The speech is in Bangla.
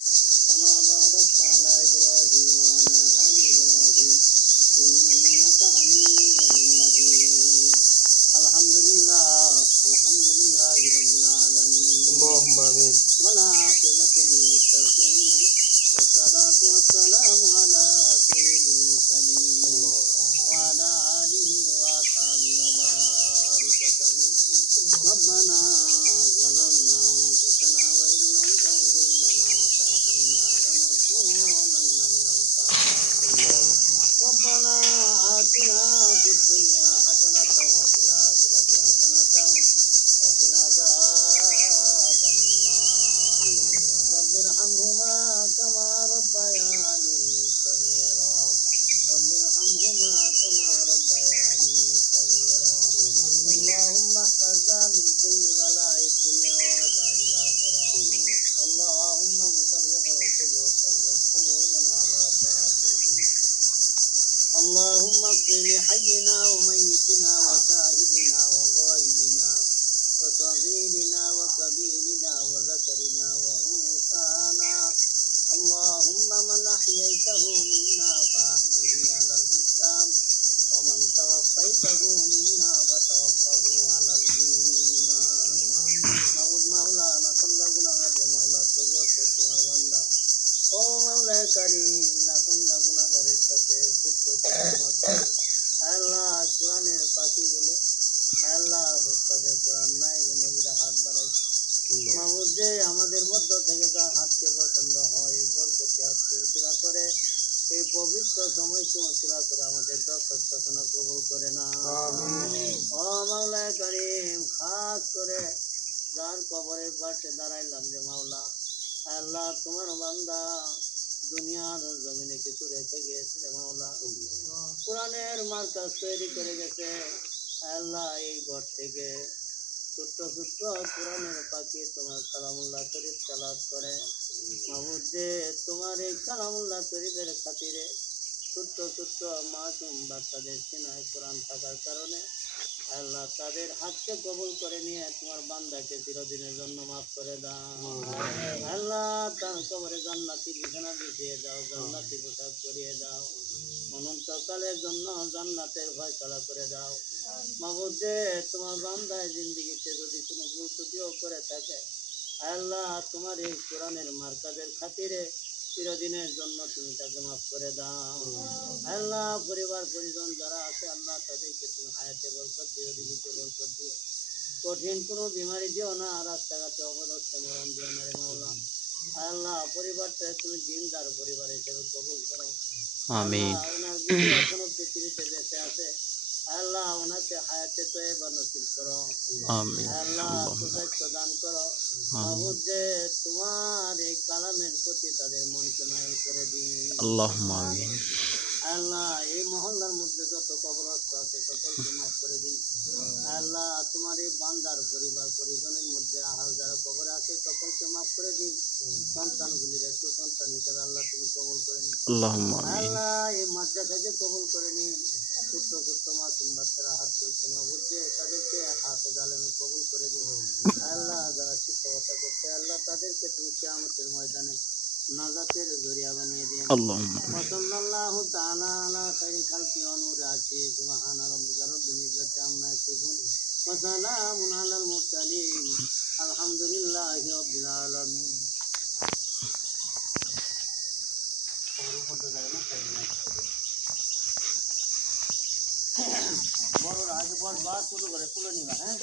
كما باركت على إبراهيم وعلى آل إبراهيم إنك حميد مجيد. الحمد لله رب العالمين. اللهم آمين. والعاقبة للمتقين والصلاة والسلام على سيد المرسلين وعلى آله وأصحابه وبارك وسلم. ربنا ظلمنا أنفسنا وإن لم تغفر لنا وترحمنا لنكونن من الخاسرين. ربنا آتنا في الدنيا حسنة وفي الآخرة حسنة وقنا عذاب النار. رب ارحمهما كما ربياني صغيرا. رب ارحمهما كما ربياني صغيرا. اللهم احفظنا من كل بلاء الدنيا وعذاب الآخرة. اللهم مصرف القلوب صرف قلوبنا على طاعتك. اللهم اغفر لحينا وميتنا وشاهدنا وغائبنا وصغيرنا وكبيرنا وذكرنا وأنثانا. اللهم من أحييته منا فأحيه على الإسلام ومن توفيته منا فتوفه على الإيمان. মাবুদ মাওলা নাখন্দা গুনাহগার মাওলা তবু তো তোমার বান্দা। ও মাওলা কারীম নাখন্দা গুনাহগারের সাথে ছোট্ট আল্লাহ কোরআনের পাখিগুলো আল্লাহ হুক্কাদের কোরআন নাই নবীরা হাত বাড়াইছে। মাবুদ যে আমাদের মধ্য থেকে যার হাতকে পছন্দ হয় বরকতি হাতকে উচিলা করে এই পবিত্র সময়কে উচিলা করে আমাদের দরখাস্ত কবুল করে না। ও মাওলা কারীম খাস করে যার কবরের পাশে দাঁড়াইলাম যে মাওলা আল্লাহ তোমার বান্দা দুনিয়ার জমিনে কিছু রেখে গিয়েছে রে মাওলা। কোরআনের মার্কাজ তৈরি করে গেছে আল্লাহ। এই ঘর থেকে ছোট্ট ছোট্ট কোরআনের পাখি তোমার কালামুল্লাহ শরীফ তেলাওয়াত করে। মাহবুব যে তোমার এই কালামুল্লাহ শরীফের খাতিরে ছোট্ট ছোট্ট মাসুম বাচ্চাদের সিনায় কোরআন থাকার কারণে আল্লাহ তাদের হাতকে কবুল করে নিয়ে তোমার বান্দাকে চিরদিনের জন্য মাফ করে দাও। আল্লাহ তার কবরে জান্নাতি বিছানা বিছিয়ে দাও, জান্নাতি পোশাক পরিয়ে দাও, অনন্তকালের জন্য জান্নাতের ফয়সালা করে দাও। মাহবুব যে তোমার বান্দায় জিন্দেগিতে যদি কোনো ভুল ত্রুটিও করে থাকে আল্লাহ তোমার এই কোরআনের মার্কাজের খাতিরে চিরদিনের জন্য তুমি তাকে মাফ করে দাও। আল্লাহ পরিবার পরিজন যারা আছে আল্লাহ তাদেরকে তুমি হায়াতে বরকত দিও, দিদিতে বরকত দিও। কঠিন কোনো বিমারি দিও না, রাস্তাঘাটে অবদস্থে মরণ দিও না রে মাওলা। আল্লাহ পরিবারটা তুমি দিনদার পরিবার হিসেবে কবুল করো। আমিন। ওনার বিবি এখনো পৃথিবীতে বেঁচে আছে আল্লাহ ওনাকে হায়াতে তয়্যেবা নসিব করো। আমিন। আল্লাহ সুস্বাস্থ্য দান করো। মাবুদ যে তোমার এই কালামের প্রতি তাদের মনকে মাইল করে দিন। আল্লাহুম্মা আমিন। আল্লাহ এই মহল্লার মধ্যে যত কবরস্থ আছে সকলকে মাফ করে দিন। আল্লাহ তোমার এই বান্দার পরিবার পরিজনের মধ্যে আহাল যারা কবরে আছে সকলকে মাফ করে দিন। সন্তানগুলির একটু সন্তান হিসেবে আল্লাহ তুমি কবুল করে নিন। আল্লাহুম্মা আমিন। আল্লাহ এই মাদ্রাসাকে কবুল করে নিন। ছোট্ট ছোট্ট মাসুম বাচ্চারা হাত তুলছে মাহবুব যে তাদেরকে হাফেজ আলেমে কবুল করে দিন। আল্লাহ যারা শিক্ষকতা করছে আল্লাহ তাদেরকে তুমি কিয়ামতের ময়দানে নাজাতের জরিয়া বানিয়ে দিন। আল্লাহুম্মা আমিন। ওয়াসাল্লাল্লাহু তাআলা আলা খাইরি খালকি ওয়া নূরি আরশি সুবহানা রাব্বিকা রাব্বিল ইজ্জাতি আম্মা ইয়াসিফুন ওয়া সালামুন আলাল মুরসালিন আলহামদুলিল্লাহি রাব্বিল আলামিন। বড়রা আগে বল বা শুরু করে তুলে নিবা। হ্যাঁ।